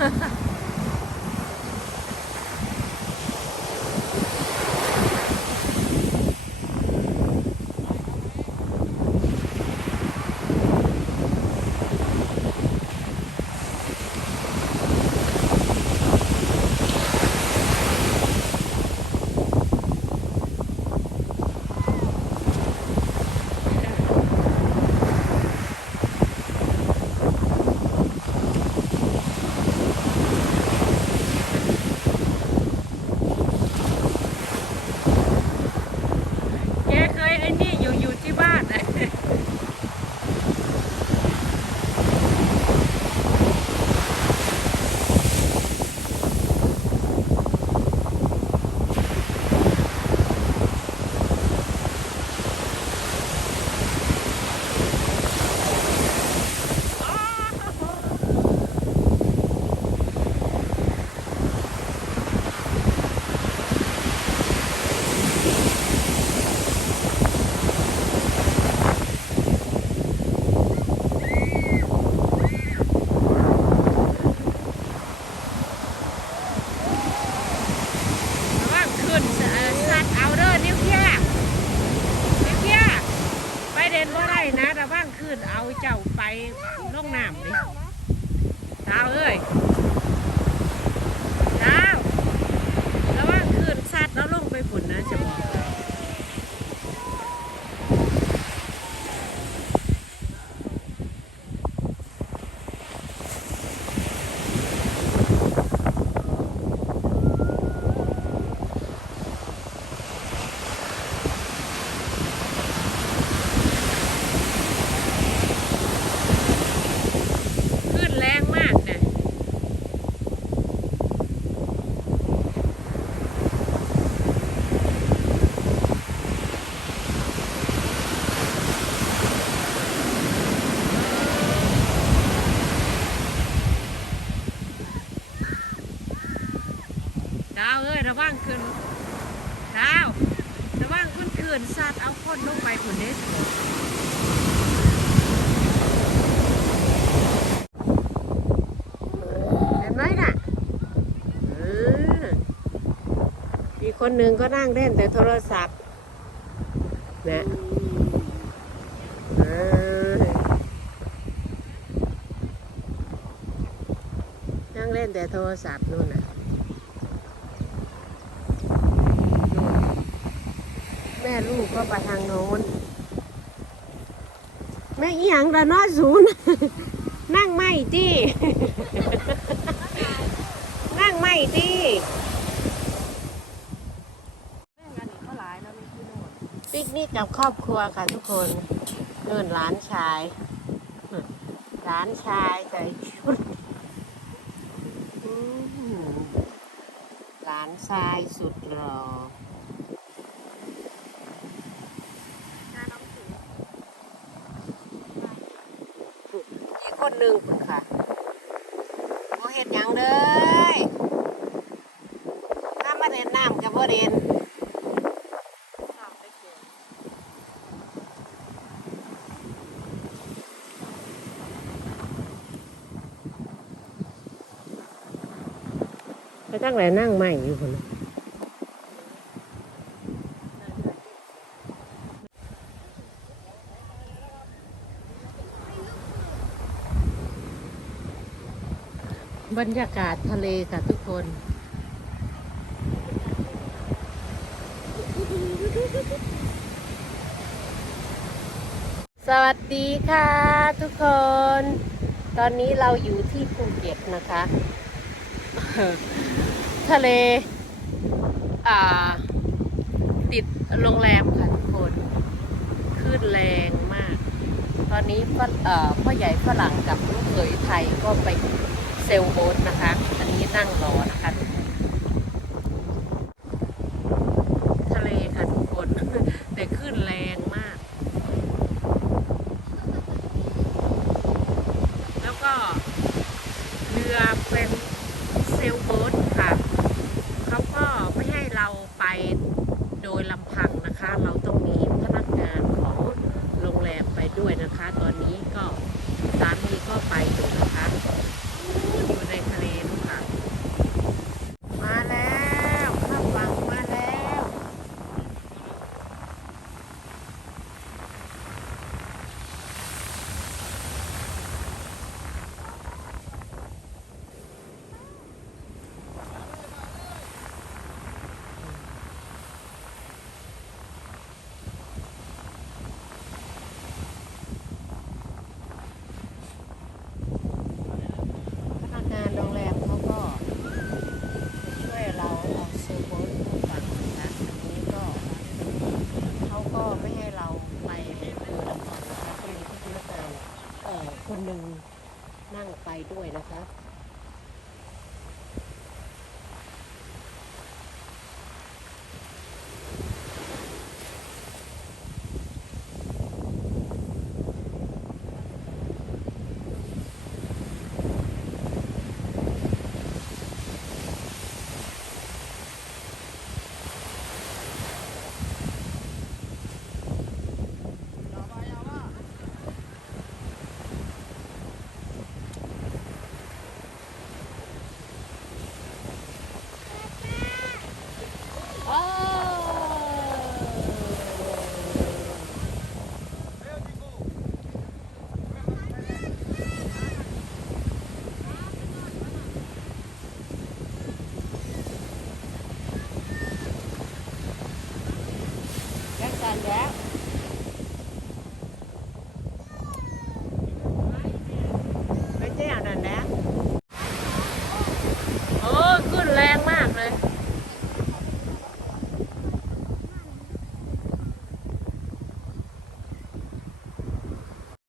Ha ha. นเอาเจ้าไปลงน้ำดิตาเอ้ยดาวระว่างขึ้นสัตว์แล้วลงไปฝุ่นนะจะบอกให้ ขึ้น แรงมากนะดาวเอ้ยระวังขึ้นดาวระวังขึ้นขึ้นสัตว์เอาคนลงไปคนเด็ด เห็นไหมน่ะเอออีก คนหนึ่งก็นั่งเล่นแต่โทรศัพท์นะนั่งเล่นแต่โทรศัพท์นู่นน่ะแม่ลูกก็ไปทางโน้นแม่อีหยังละน้อศูนย์นั่งไม่จี้นั่งไม่จี้ ปิกนิกกับครอบครัวค่ะทุกคนเดินหลานชายหลานชายใส่ชุดหลานชายสุดหล่ออีกคนหนึ่งคุณค่ะโมเห็นยังเลยน้ำมาเด่นน้ำกับบ่เด่น ไปตั้งแต่นั่งใหม่อยู่คนบรรยากาศทะเลค่ะทุกคน สวัสดีค่ะทุกคน ตอนนี้เราอยู่ที่ภูเก็ตนะคะ ทะเล อ่า ติดโรงแรมค่ะทุกคนคลื่นแรงมาก ตอนนี้พ่อใหญ่ฝรั่งกับลูกเขยไทยก็ไปเซลล์โบ๊ทนะคะ อันนี้นั่งรอนะคะทุกคนทะเลค่ะทุกคน แต่คลื่นแรงมาก แล้วก็เรือเป็นเซลล์โบ๊ทค่ะ เขาก็ไม่ให้เราไปโดยลำพังนะคะ เราต้องมีพนักงานของโรงแรมไปด้วยนะคะ ต อนนี้ก็